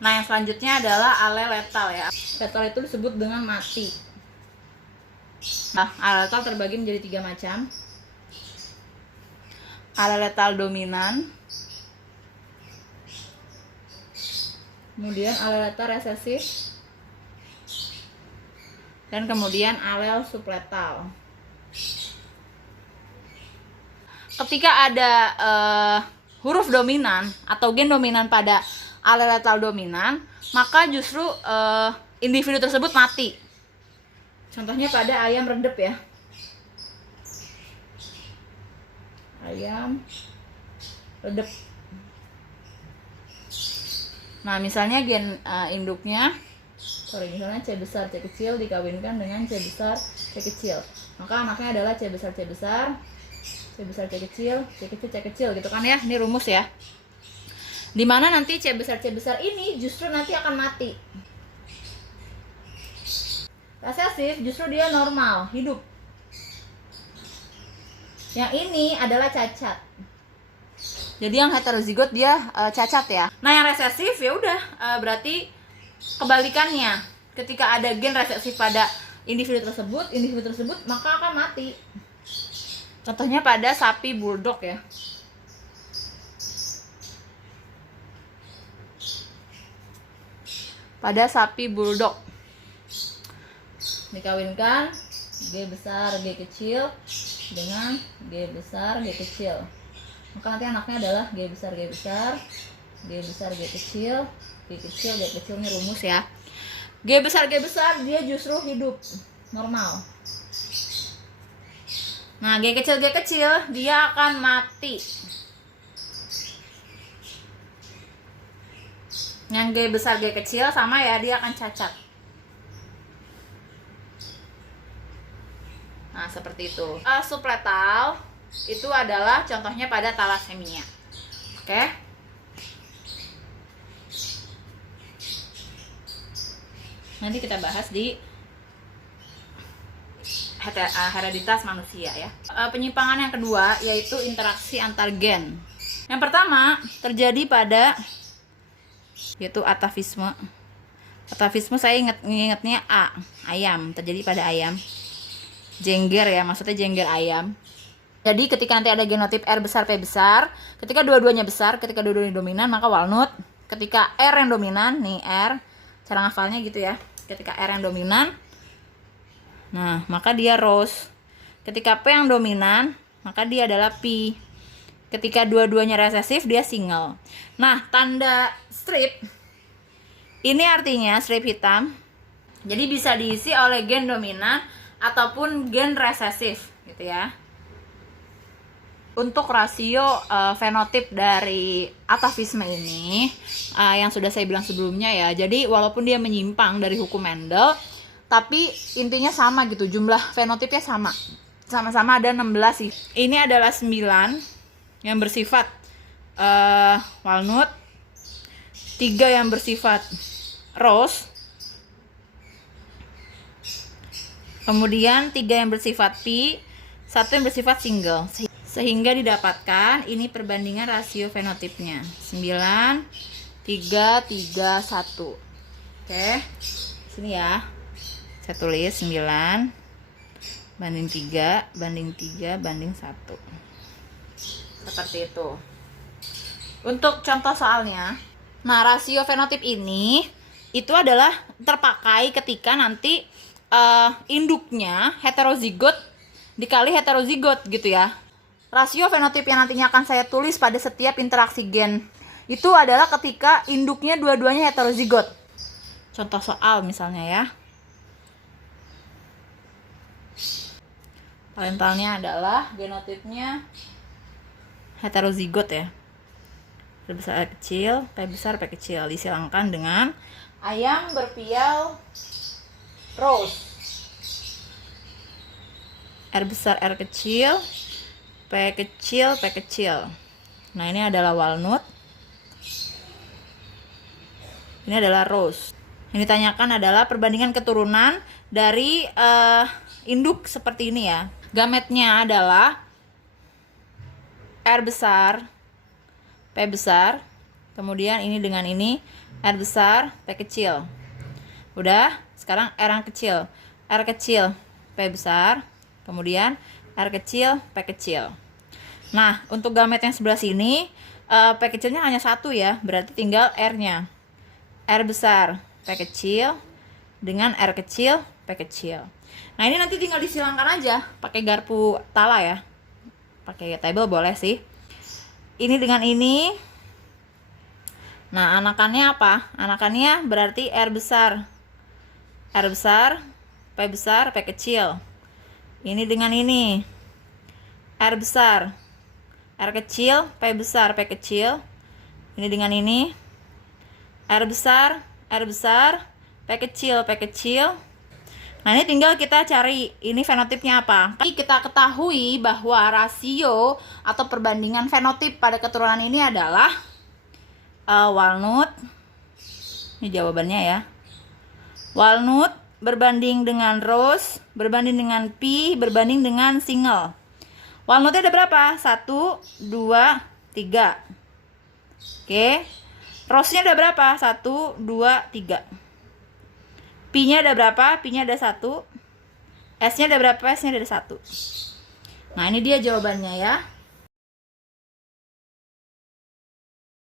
Nah, yang selanjutnya adalah ale letal ya. Letal itu disebut dengan mati. Nah, ale letal terbagi menjadi 3 macam. Ale letal dominan, kemudian ale letal resesif, dan kemudian alel subletal. Ketika ada huruf dominan atau gen dominan pada ale letal dominan, maka justru individu tersebut mati. Contohnya pada ayam redep ya. Ayam redep. Nah, misalnya gen induknya, misalnya C besar C kecil dikawinkan dengan C besar C kecil, maka anaknya adalah C besar C besar, C besar C kecil, C kecil C kecil gitu kan ya. Ini rumus ya. Dimana nanti C besar ini justru nanti akan mati. Resesif justru dia normal, hidup. Yang ini adalah cacat. Jadi yang heterozigot dia cacat ya. Nah, yang resesif ya udah berarti kebalikannya. Ketika ada gen resesif pada individu tersebut maka akan mati. Contohnya pada sapi bulldog ya. Pada sapi bulldog dikawinkan G besar G kecil dengan G besar G kecil, maka nanti anaknya adalah G besar G besar, G besar G kecil, G kecil G kecil. Ini rumus ya. G besar dia justru hidup normal. Nah, G kecil dia akan mati. Yang G besar G kecil sama ya, dia akan cacat. Nah, seperti itu. Subletal itu adalah contohnya pada thalassemia. Oke. Nanti kita bahas di hereditas manusia ya. Penyimpangan yang kedua yaitu interaksi antar gen. Yang pertama terjadi pada yaitu atavisme. Atavisme saya ingatnya ayam, terjadi pada ayam. Jengger ya, maksudnya jengger ayam. Jadi ketika nanti ada genotip R besar P besar, ketika dua-duanya besar, ketika dua-duanya dominan maka walnut. Ketika R yang dominan, nih R, cara ngafalnya gitu ya. Ketika R yang dominan, nah maka dia rose. Ketika P yang dominan, maka dia adalah P. Ketika dua-duanya resesif, dia single. Nah, tanda strip ini artinya strip hitam. Jadi bisa diisi oleh gen dominan ataupun gen resesif gitu ya. Untuk rasio fenotip dari atavisme ini yang sudah saya bilang sebelumnya ya. Jadi walaupun dia menyimpang dari hukum Mendel, tapi intinya sama gitu, jumlah fenotipnya sama. Sama-sama ada 16 sih. Ini adalah 9 yang bersifat walnut, 3 yang bersifat rose, kemudian 3 yang bersifat P, 1 yang bersifat single. Sehingga didapatkan ini perbandingan rasio fenotipnya 9, 3, 3, 1. Oke, sini ya, saya tulis 9 banding 3 banding 3 banding 1. Seperti itu. Untuk contoh soalnya, nah rasio fenotip ini itu adalah terpakai ketika nanti induknya heterozigot dikali heterozigot gitu ya. Rasio fenotip yang nantinya akan saya tulis pada setiap interaksi gen itu adalah ketika induknya dua-duanya heterozigot. Contoh soal misalnya ya. Parentalnya adalah genotipnya heterozigot ya. P besar R kecil, P besar P kecil, disilangkan dengan ayam berpial rose. R besar R kecil, P kecil P kecil. Nah, ini adalah walnut. Ini adalah rose. Yang ditanyakan adalah perbandingan keturunan dari induk seperti ini ya. Gametnya adalah R besar P besar, kemudian ini dengan ini R besar, P kecil. Udah, sekarang R yang kecil. R kecil, P besar. Kemudian R kecil, P kecil. Nah, untuk gamet yang sebelah sini, P kecilnya hanya satu ya. Berarti tinggal R-nya. R besar, P kecil. Dengan R kecil, P kecil. Nah, ini nanti tinggal disilangkan aja. Pakai garpu tala ya. Pakai table boleh sih. Ini dengan ini. Nah, anakannya apa? Anakannya berarti R besar, P besar, P kecil. Ini dengan ini. R besar, R kecil, P besar, P kecil. Ini dengan ini. R besar, P kecil, P kecil. Nah, ini tinggal kita cari ini fenotipnya apa. Kita ketahui bahwa rasio atau perbandingan fenotip pada keturunan ini adalah walnut. Ini jawabannya ya. Walnut berbanding dengan rose, berbanding dengan pea, berbanding dengan single. Walnutnya ada berapa? 1, 2, 3. Oke. Rose-nya ada berapa? 1, 2, 3. P-nya ada berapa? P-nya ada 1. S-nya ada berapa? S-nya ada 1. Nah, ini dia jawabannya ya.